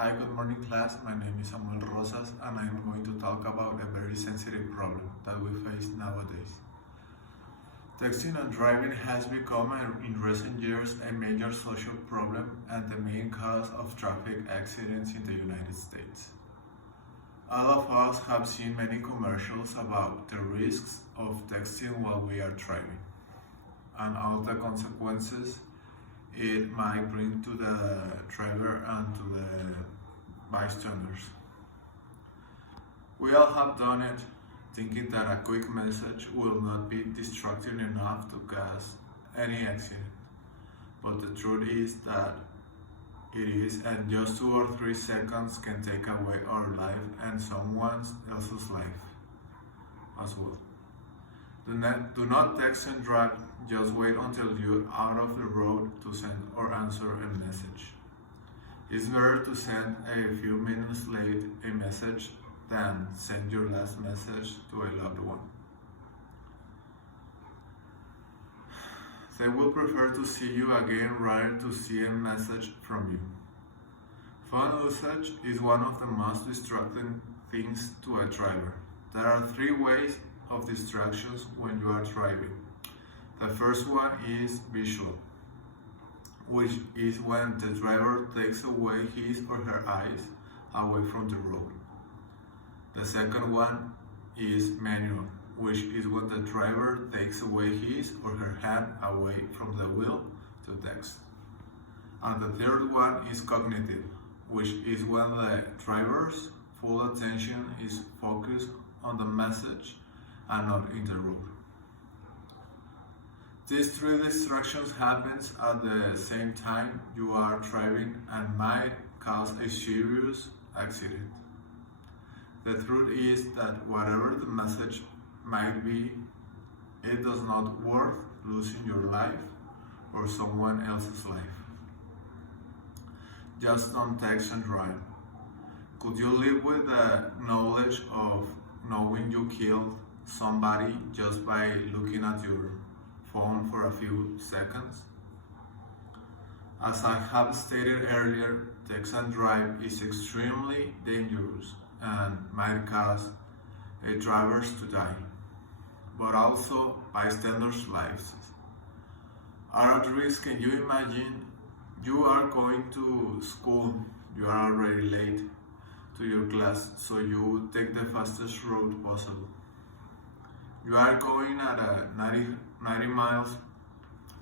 Hi, good morning class. My name is Samuel Rosas and I am going to talk about a very sensitive problem that we face nowadays. Texting and driving has become in recent years a major social problem and the main cause of traffic accidents in the United States. All of us have seen many commercials about the risks of texting while we are driving and all the consequences it might bring to the driver and to the bystanders. We all have done it, thinking that a quick message will not be distracting enough to cause any accident. But the truth is that it is, and just 2 or 3 seconds can take away our life and someone else's life as well. Do not text and drive, just wait until you're out of the road to send or answer a message. It's better to send a few minutes late a message than send your last message to a loved one. They will prefer to see you again rather to see a message from you. Phone usage is one of the most distracting things to a driver. There are 3 ways of distractions when you are driving. The first one is visual, which is when the driver takes away his or her eyes away from the road. The second one is manual, which is when the driver takes away his or her hand away from the wheel to text. And the third one is cognitive, which is when the driver's full attention is focused on the message and not in the road. These 3 distractions happen at the same time you are driving and might cause a serious accident. The truth is that whatever the message might be, it does not worth losing your life or someone else's life. Just don't text and drive. Could you live with the knowledge of knowing you killed somebody just by looking at your phone for a few seconds? As I have stated earlier, text and drive is extremely dangerous and might cause drivers to die, but also bystanders' lives are at risk. Can you imagine? You are going to school, you are already late to your class, so you take the fastest route possible. You are going at 90 miles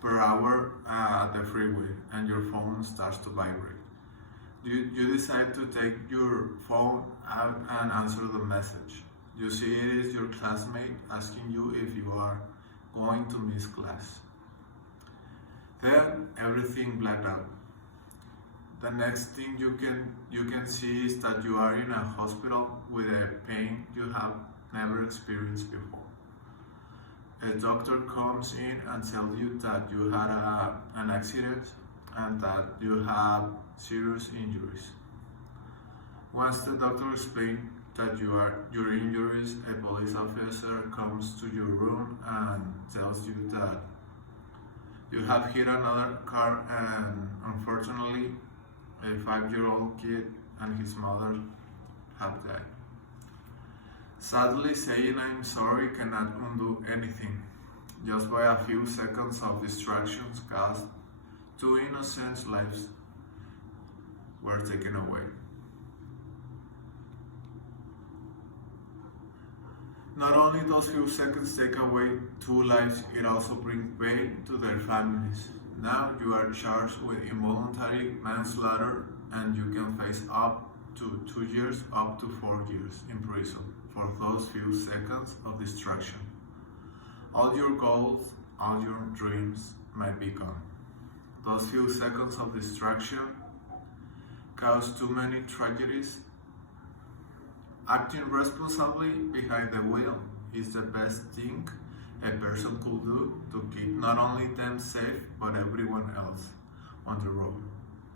per hour at the freeway and your phone starts to vibrate. You decide to take your phone out and answer the message. You see it is your classmate asking you if you are going to miss class. Then everything blacked out. The next thing you can see is that you are in a hospital with a pain you have never experienced before. A doctor comes in and tells you that you had an accident and that you have serious injuries. Once the doctor explains that your injuries, a police officer comes to your room and tells you that you have hit another car and unfortunately a 5-year-old kid and his mother have died. Sadly, saying I'm sorry cannot undo anything. Just by a few seconds of distractions caused 2 innocent lives were taken away. Not only those few seconds take away 2 lives, it also brings pain to their families. Now you are charged with involuntary manslaughter and you can face up to 2 years, up to 4 years in prison for those few seconds of distraction. All your goals, all your dreams might be gone. Those few seconds of distraction cause too many tragedies. Acting responsibly behind the wheel is the best thing a person could do to keep not only them safe but everyone else on the road.